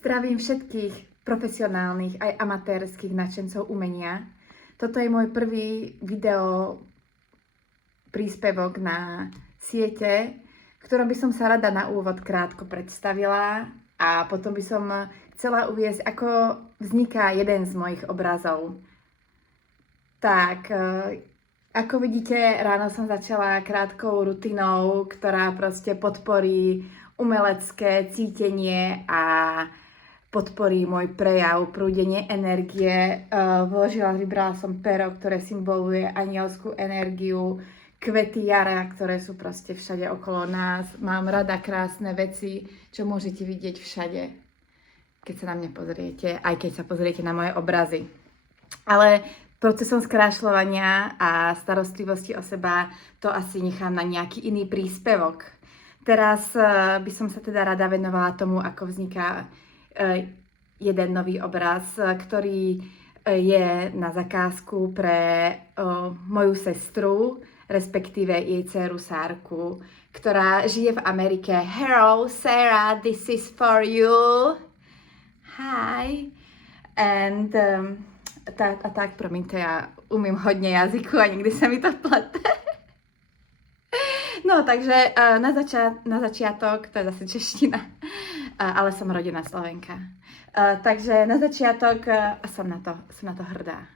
Zdravím všetkých profesionálnych aj amatérských nadšencov umenia. Toto je môj prvý video príspevok na siete, ktorom by som sa rada na úvod krátko predstavila a potom by som chcela uviesť, ako vzniká jeden z mojich obrazov. Tak, ako vidíte, ráno som začala krátkou rutinou, ktorá proste podporí umelecké cítenie a podporí môj prejav, prúdenie energie. Vybrala som pero, ktoré symboluje anielskú energiu, kvety jara, ktoré sú proste všade okolo nás. Mám rada krásne veci, čo môžete vidieť všade, keď sa na mňa pozriete, aj keď sa pozriete na moje obrazy. Ale procesom skrášľovania a starostlivosti o seba to asi nechám na nejaký iný príspevok. Teraz by som sa teda rada venovala tomu, ako vzniká jeden nový obraz, ktorý je na zakázku pre moju sestru, respektíve jej dceru Sárku, ktorá žije v Amerike. Hello, Sarah, this is for you. Hi. And tak, promiňte, ja umím hodne jazyku a nikdy sa mi to plete. No, takže na začiatok, to je zase čeština, ale som rodená Slovenka. Takže na začiatok som na to hrdá.